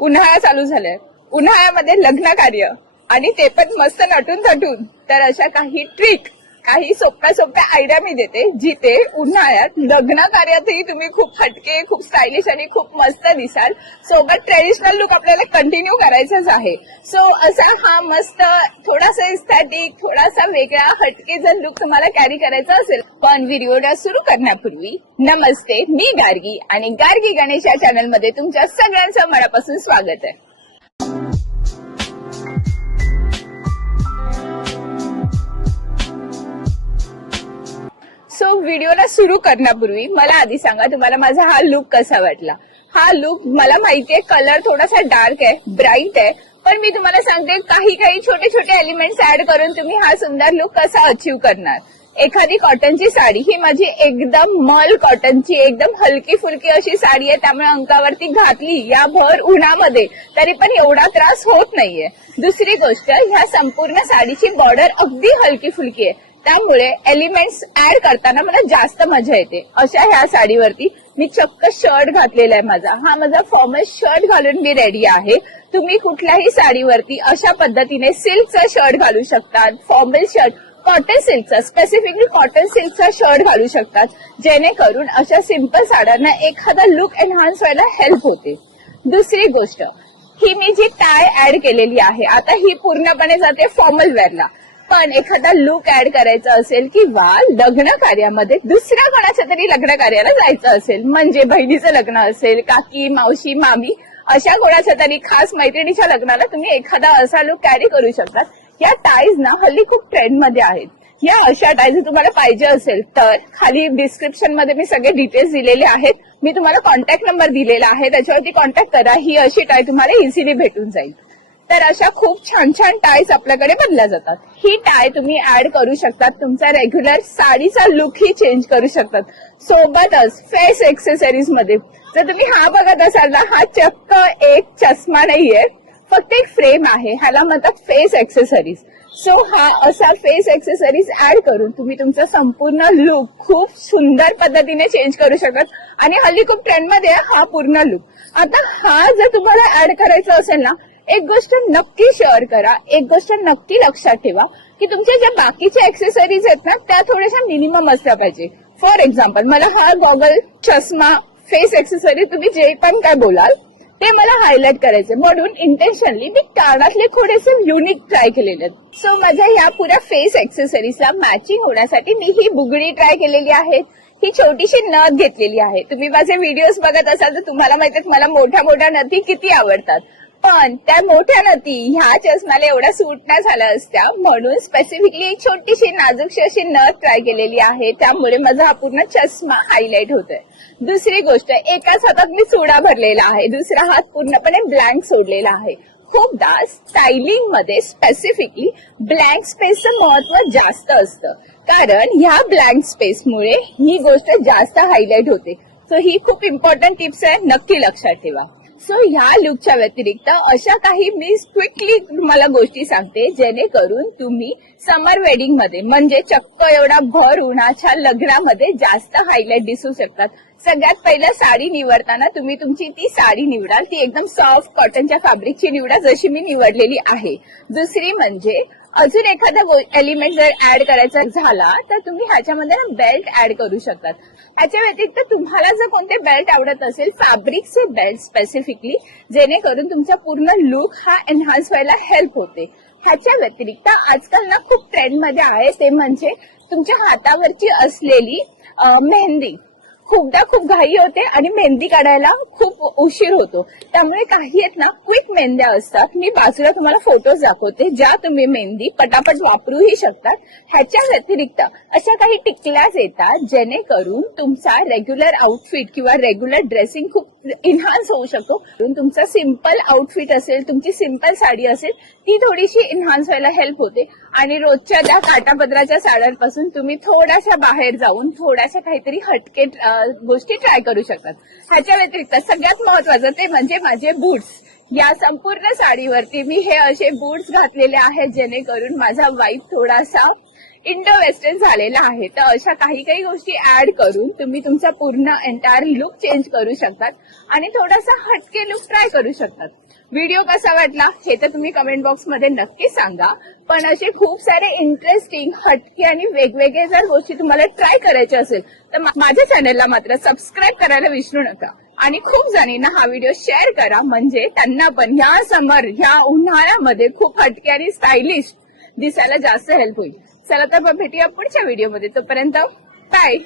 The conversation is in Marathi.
उन्हाळा चालू झालाय. उन्हाळ्यामध्ये लग्न कार्य आणि ते पण मस्त नटून थटून. तर अशा काही ट्रिक, काही सोप्या सोप्या आयडिया मी देते, जिथे उन्हाळ्यात लग्न कार्यातही तुम्ही खूप हटके, खूप स्टायलिश आणि खूप मस्त दिसाल. सोबत ट्रेडिशनल लुक आपल्याला कंटिन्यू करायचाच आहे. सो असा हा मस्त थोडासा इस्थेटिक, थोडासा वेगळा हटके जर लुक तुम्हाला कॅरी करायचा असेल. पण व्हिडिओला सुरू करण्यापूर्वी नमस्ते, मी गार्गी आणि गार्गी गणेश या चॅनलमध्ये तुमच्या सगळ्यांचं मनापासून स्वागत आहे. सो व्हिडिओला सुरू करण्यापूर्वी मला आधी सांगा, तुम्हाला माझा हा लुक कसा वाटला. हा लुक मला माहितीये कलर थोडासा डार्क आहे, ब्राईट आहे, पण मी तुम्हाला सांगते काही काही छोटे छोटे एलिमेंट्स ऍड करून तुम्ही हा सुंदर लुक कसा अचीव करणार. एखादी कॉटनची साडी, ही माझी एकदम मल कॉटनची एकदम हलकी फुलकी अशी साडी आहे, त्यामुळे अंगावरती घातली या भर उन्हामध्ये तरी पण एवढा त्रास होत नाहीये. दुसरी गोष्ट, ह्या संपूर्ण साडीची बॉर्डर अगदी हलकी फुलकी आहे, त्यामुळे एलिमेंट्स ऍड करताना मला जास्त मजा येते. अशा ह्या साडीवरती मी चक्क शर्ट घातलेला आहे. माझा फॉर्मल शर्ट घालून मी रेडी आहे. तुम्ही कुठल्याही साडीवरती अशा पद्धतीने सिल्कचा शर्ट घालू शकतात, फॉर्मल शर्ट, कॉटन सिल्कचा, स्पेसिफिकली कॉटन सिल्कचा शर्ट घालू शकतात, जेणेकरून अशा सिंपल साड्यांना एखादा लुक एनहान्स व्हायला हेल्प होते. दुसरी गोष्ट, ही मी जी टाय ऍड केलेली आहे, आता ही पूर्णपणे जाते फॉर्मल वेअरला. पण एखादा लुक ऍड करायचा असेल किंवा लग्न कार्यामध्ये दुसऱ्या कोणाच्या तरी लग्न कार्याला जायचं असेल, म्हणजे बहिणीचं लग्न असेल, काकी, मावशी, मामी, अशा कोणाच्या तरी खास मैत्रिणीच्या लग्नाला तुम्ही एखादा असा लुक कॅरी करू शकतात. या टाईज ना हल्ली खूप ट्रेंडमध्ये आहेत. या अशा टाईज तुम्हाला पाहिजे असेल तर खाली डिस्क्रिप्शन मध्ये मी सगळे डिटेल्स दिलेले आहेत. मी तुम्हाला कॉन्टॅक्ट नंबर दिलेला आहे, त्याच्यावरती कॉन्टॅक्ट करा. ही अशी टाय तुम्हाला इझिली भेटून जाईल. तर अशा खूप छान छान टायज आपल्याकडे बनल्या जातात. ही टाय तुम्ही ऍड करू शकतात, तुमचा रेग्युलर साडीचा लुक ही चेंज करू शकतात. सोबतच फेस एक्सेसरीज मध्ये जर तुम्ही हा बघत असाल ना, हा चक्क एक चष्मा नाहीये, फक्त एक फ्रेम आहे, ह्याला म्हणतात फेस एक्सेसरीज. सो हा असा फेस एक्सेसरीज ऍड करून तुम्ही तुमचा संपूर्ण लुक खूप सुंदर पद्धतीने चेंज करू शकतात. आणि हल्ली खूप ट्रेंडमध्ये हा पूर्ण लुक. आता हा जर तुम्हाला ऍड करायचा असेल ना, एक गोष्ट नक्की शेअर करा, एक गोष्ट नक्की लक्षात ठेवा की तुमच्या ज्या बाकीच्या एक्सेसरीज आहेत ना, त्या थोड्याशा मिनिमम असल्या पाहिजे. फॉर एक्झाम्पल, मला हा गॉगल, चष्मा, फेस एक्सेसरी, तुम्ही जे पण काय बोलाल ते मला हायलाइट करायचे, म्हणून इंटेन्शनली मी कानातले थोडेसे युनिक ट्राय केलेले आहेत. सो माझ्या ह्या पुऱ्या फेस एक्सेसरीजला मॅचिंग होण्यासाठी मी ही बुगडी ट्राय केलेली आहे. ही छोटीशी नथ घेतलेली आहे. तुम्ही माझे व्हिडिओज बघत असाल तर तुम्हाला माहिती आहे मला मोठ्या मोठ्या नथी किती आवडतात, पण त्या मोठ्या नथी ह्या चष्म्याला एवढ्या सूट नाही झाल्या असत्या, म्हणून स्पेसिफिकली एक छोटीशी नाजूकशी अशी नथ ट्राय केलेली आहे. त्यामुळे माझा हा पूर्ण चष्मा हायलाइट होतोय. दुसरी गोष्ट, एकाच हातात मी चुडा भरलेला आहे, दुसरा हात पूर्णपणे ब्लँक सोडलेला आहे. खूपदा स्टायलिंग मध्ये स्पेसिफिकली ब्लँक स्पेसचं महत्व जास्त असतं, कारण ह्या ब्लँक स्पेसमुळे ही गोष्ट जास्त हायलाइट होते. सो ही खूप इम्पॉर्टंट टिप्स आहे, नक्की लक्षात ठेवा. सो ह्या लुकच्या व्यतिरिक्त अशा काही मी क्विकली तुम्हाला गोष्टी सांगते, जेणेकरून तुम्ही समर वेडिंग मध्ये, म्हणजे चक्क एवढा भर उन्हाच्या लग्नामध्ये जास्त हायलाइट दिसू शकतात. सगळ्यात पहिलं, साडी निवडताना तुम्ही तुमची ती साडी निवडाल ती एकदम सॉफ्ट कॉटनच्या फॅब्रिकची निवडा, जशी मी निवडलेली आहे. दुसरी म्हणजे अजून एखादा एलिमेंट जर ऍड करायचा झाला तर तुम्ही ह्याच्यामध्ये बेल्ट ऍड करू शकतात. ह्याच्या व्यतिरिक्त तुम्हाला जर कोणते बेल्ट आवडत असेल, फॅब्रिकचे बेल्ट स्पेसिफिकली, जेणेकरून तुमचा पूर्ण लुक हा एनहान्स व्हायला हेल्प होते. ह्याच्या व्यतिरिक्त आजकाल ना खूप ट्रेंडमध्ये आहे, ते म्हणजे तुमच्या हातावरची असलेली मेहंदी. खूपदा खूप घाई होते आणि मेहंदी काढायला खूप उशीर होतो, त्यामुळे काही आहेत ना क्विक मेहंद्या असतात. मी बाजूला तुम्हाला फोटोज दाखवते, ज्या तुम्ही मेहंदी पटापट वापरूही शकतात. ह्याच्या व्यतिरिक्त अशा काही टिकल्याच येतात, जेणेकरून तुमचा रेग्युलर आउटफिट किंवा रेग्युलर ड्रेसिंग खूप इन्हान्स होऊ शकतो. तुमचा सिंपल आउटफिट असेल, तुमची सिंपल साडी असेल, ती थोडीशी इन्हान्स व्हायला हेल्प होते. आणि रोजच्या त्या काटापदराच्या साड्यांपासून तुम्ही थोड्याशा बाहेर जाऊन थोड्याशा काहीतरी हटके गोष्टी ट्राय करू शकतात. ह्याच्या व्यतिरिक्त सगळ्यात महत्वाचं ते म्हणजे माझे बूट्स. या संपूर्ण साडीवरती मी हे असे बूट्स घातलेले आहेत, जेणेकरून माझा वाईब थोडासा इंडो वेस्टर्न झालेला आहे. तर अशा काही काही गोष्टी ऍड करून तुम्ही तुमचा पूर्ण एंटायर लुक चेंज करू शकतात आणि थोडासा हटके लुक ट्राय करू शकतात. व्हिडिओ कसा वाटला हे तर तुम्ही कमेंट बॉक्समध्ये नक्की सांगा. पण असे खूप सारे इंटरेस्टिंग, हटके आणि वेगवेगळे जर गोष्टी तुम्हाला ट्राय करायच्या असेल तर माझ्या चॅनलला मात्र सबस्क्राईब करायला विसरू नका. आणि खूप जणींना हा व्हिडिओ शेअर करा, म्हणजे त्यांना पण ह्या उन्हाळ्यामध्ये खूप हटके आणि स्टायलिश दिसायला जास्त हेल्प होईल. चला तर भेटूया पुढच्या व्हिडिओमध्ये. तोपर्यंत बाय.